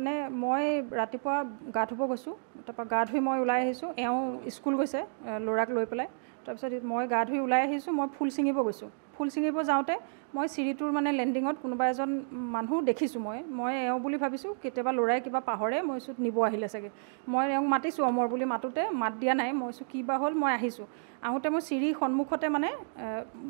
মানে মই ৰাতিপুৱা গা ধুব গৈছোঁ তাৰপৰা গা ধুই মই ওলাই আহিছোঁ এওঁ স্কুল গৈছে ল'ৰাক লৈ পেলাই তাৰপিছত মই গা ধুই ওলাই আহিছোঁ মই ফুল ছিঙিব গৈছোঁ ফুল ছিঙিব যাওঁতে মই চিৰিটোৰ মানে লেণ্ডিঙত কোনোবা এজন মানুহ দেখিছোঁ মই এওঁ বুলি ভাবিছোঁ কেতিয়াবা ল'ৰাই কিবা পাহৰে মই চোত নিব আহিলে চাগে মই এওঁক মাতিছোঁ অমৰ বুলি মাতোতে মাত দিয়া নাই মই চোঁ কিবা হ'ল মই আহিছোঁ আহোঁতে মই চিৰি সন্মুখতে মানে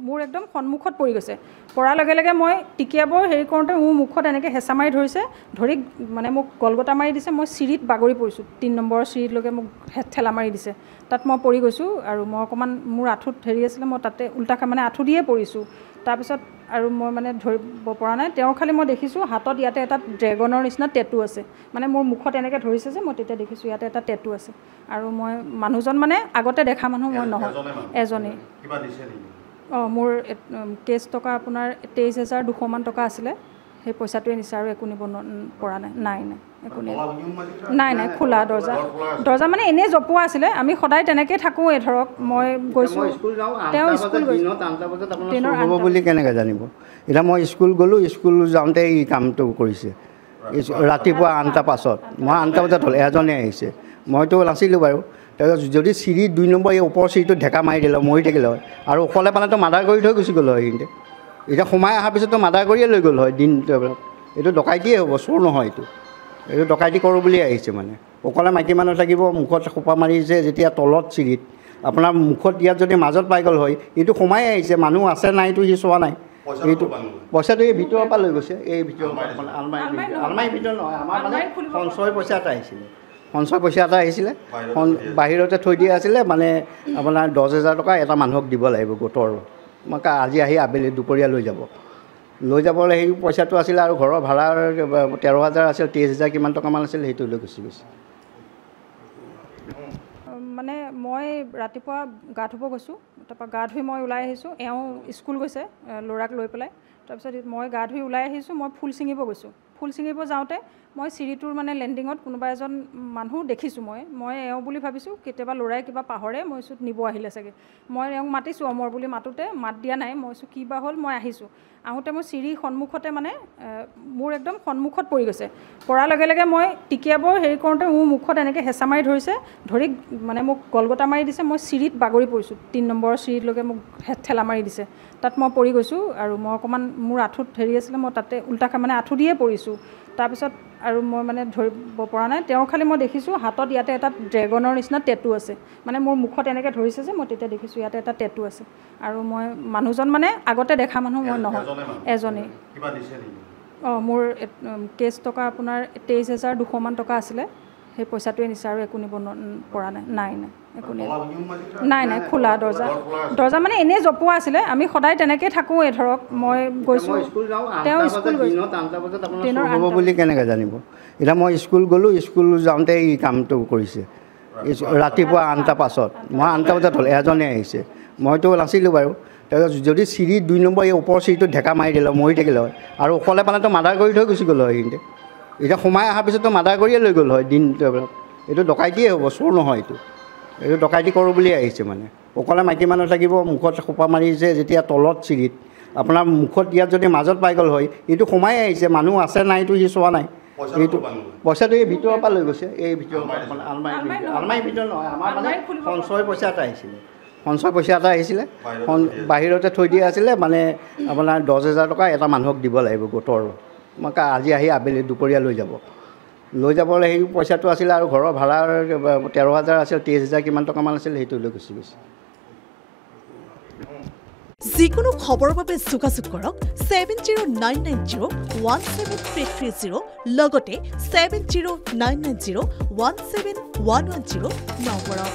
মোৰ একদম সন্মুখত পৰি গৈছে পৰাৰ লগে লগে মই টিকিয়াব হেৰি কৰোঁতে মোৰ মুখত এনেকৈ হেঁচা মাৰি ধৰিছে ধৰি মানে মোক গলগটা মাৰি দিছে মই চিৰিত বাগৰি পৰিছোঁ 3 নম্বৰৰ চিৰিলৈকে মোক ঠেলা মাৰি দিছে তাত মই পৰি গৈছোঁ আৰু মই অকণমান মোৰ আঁঠুত হেৰি আছিলে মই তাতে উল্টাকৈ মানে আঁঠু দিয়ে পৰিছোঁ তাৰপিছত আৰু মই মানে ধৰিব পৰা নাই তেওঁ খালি মই দেখিছোঁ হাতত ইয়াতে এটা ড্ৰেগনৰ নিচিনা টেটু আছে মানে মোৰ মুখত এনেকৈ ধৰিছে যে মই তেতিয়া দেখিছোঁ ইয়াতে এটা টেটু আছে আৰু মই মানুহজন মানে আগতে দেখা মানুহ মই নহয় এজনেই মোৰ কেছ টকা আপোনাৰ 23,200 মান টকা আছিলে সেই পইচাটোৱে নিছে আৰু একো নিব পৰা নাই একো নাই খোলা দৰ্জা মানে এনেই জপোৱা আছিলে আমি সদায় তেনেকৈ থাকোঁ ধৰক মই গৈছোঁ তেওঁ স্কুল হ'ব বুলি কেনেকৈ জানিব এতিয়া মই স্কুল গ'লোঁ স্কুল যাওঁতে এই কামটো কৰিছে ৰাতিপুৱা 8টা পাছত মই 8টা বজাত হ'ল এজনে আহিছে মইতো নাছিলোঁ বাৰু তাৰপিছত যদি চিৰি 2 নম্বৰ এই ওপৰৰ চিৰিটো ঢেকা মাৰি দিলে মৰি থাকিলে হয় আৰু অকলে পালেতো মাৰ্ডাৰ কৰি থৈ গুচি গ'ল হয় কিন্তু এতিয়া সোমাই অহাৰ পিছততো মাৰ্ডাৰ কৰিয়ে লৈ গ'ল হয় দিনটো এইটো ডকাইটিয়ে হ'ব চোৰ নহয় এইটো ডকাইটি কৰোঁ বুলি আহিছে মানে অকলে মাইকী মানুহ থাকিব মুখত সোপা মাৰিছে যেতিয়া তলত চিৰিত আপোনাৰ মুখত ইয়াত যদি মাজত পাই গ'ল হয় এইটো সোমাই আহিছে মানুহ আছে নাইতো সি চোৱা নাই এইটো পইচাটো এই ভিতৰৰ পৰা লৈ গৈছে এই ভিতৰৰ পৰা আলমাৰীৰ ভিতৰত নহয় আমাৰ মানে সঞ্চয় পইচা এটা আহিছিলে বাহিৰতে থৈ দিয়া আছিলে মানে আপোনাৰ 10,000 টকা এটা মানুহক দিব লাগিব গোটৰ মই আজি আহি আবেলি দুপৰীয়া লৈ যাবলৈ সেই পইচাটো আছিলে আৰু ঘৰৰ ভাড়াৰ 13,000 আছিল 23,000 কিমান টকামান আছিল সেইটো লৈ গুচি গৈছে মানে মই ৰাতিপুৱা গা ধুব গৈছোঁ তাৰপৰা গা ধুই মই ওলাই আহিছোঁ এওঁ স্কুল গৈছে ল'ৰাক লৈ পেলাই তাৰপিছত মই গা ধুই ওলাই আহিছোঁ মই ফুল ছিঙিব গৈছোঁ ফুল ছিঙিব যাওঁতে মই চিৰিটোৰ মানে লেণ্ডিঙত কোনোবা এজন মানুহ দেখিছোঁ মই এওঁ বুলি ভাবিছোঁ কেতিয়াবা ল'ৰাই কিবা পাহৰে মই চোত নিব আহিলে চাগে মই এওঁক মাতিছোঁ অমৰ বুলি মাতোতে মাত দিয়া নাই মই চোঁ কিবা হ'ল মই আহিছোঁ আহোঁতে মই চিৰি সন্মুখতে মানে মোৰ একদম সন্মুখত পৰি গৈছে পৰাৰ লগে লগে মই টিকিয়াব হেৰি কৰোঁতে মোৰ মুখত এনেকৈ হেঁচা মাৰি ধৰিছে ধৰি মানে মোক গলগটা মাৰি দিছে মই চিৰিত বাগৰি পৰিছোঁ 3 নম্বৰৰ চিৰিলৈকে মোক ঠেলা মাৰি দিছে তাত মই পৰি গৈছোঁ আৰু মই অকণমান মোৰ আঁঠুত হেৰি আছিলে মই তাতে উল্টাকৈ মানে আঁঠু দিয়ে পৰিছোঁ তাৰপিছত আৰু মই মানে ধৰিব পৰা নাই তেওঁ খালি মই দেখিছোঁ হাতত ইয়াতে এটা ড্ৰেগনৰ নিচিনা টেটু আছে মানে মোৰ মুখত এনেকৈ ধৰিছে যে মই তেতিয়া দেখিছোঁ ইয়াতে এটা টেটু আছে আৰু মই মানুহজন মানে আগতে দেখা মানুহ মই নহয় এজনেই মোৰ কেছ টকা আপোনাৰ 23,200 মান টকা আছিলে সেই পইচাটোৱে নিছে আৰু একো নিব পৰা নাই একো নাই খোলা দৰ্জা মানে এনেই জপোৱা আছিলে আমি সদায় তেনেকৈ থাকোঁ ধৰক মই গৈছোঁ তেওঁ স্কুল হ'ব বুলি কেনেকৈ জানিব এতিয়া মই স্কুল গ'লোঁ স্কুল যাওঁতে এই কামটো কৰিছে ৰাতিপুৱা 8টা পাছত মই 8টা বজাত হ'ল এজনে আহিছে মইতো নাছিলোঁ বাৰু তাৰপিছত যদি চিৰি 2 নম্বৰ এই ওপৰৰ চিৰিটো ঢেকা মাৰি দিলে মৰি থাকিলে হয় আৰু অকলে পালেতো মাৰ্ডাৰ কৰি থৈ গুচি গ'ল হয় কিন্তু এতিয়া সোমাই অহাৰ পিছততো মাৰ্ডাৰ কৰিয়ে লৈ গ'ল হয় দিনটো এইটো ডকাইটিয়ে হ'ব চোৰ নহয় এইটো ডকাইটি কৰোঁ বুলি আহিছে মানে অকলে মাইকী মানুহ থাকিব মুখত সোপা মাৰিছে যেতিয়া তলত চিৰিত আপোনাৰ মুখত ইয়াত যদি মাজত পাই গ'ল হয় এইটো সোমাই আহিছে মানুহ আছে নাইতো সি চোৱা নাই এইটো পইচাটো এই ভিতৰৰ পৰা লৈ গৈছে এই ভিতৰৰ পৰা আলমাৰীৰ ভিতৰত নহয় আমাৰ মানে সঞ্চয় পইচা এটা আহিছিলে বাহিৰতে থৈ দিয়া আছিলে মানে আপোনাৰ 10,000 টকা এটা মানুহক দিব লাগিব গোটৰ মই আজি আহি আবেলি দুপৰীয়া লৈ যাবলৈ সেই পইচাটো আছিলে আৰু ঘৰৰ ভাড়াৰ 13,000 আছিল 23,000 কিমান টকামান আছিল সেইটো লৈ গুচি গৈছে যিকোনো খবৰৰ বাবে যোগাযোগ কৰক 7099017330 লগতে 7099017110 নম্বৰত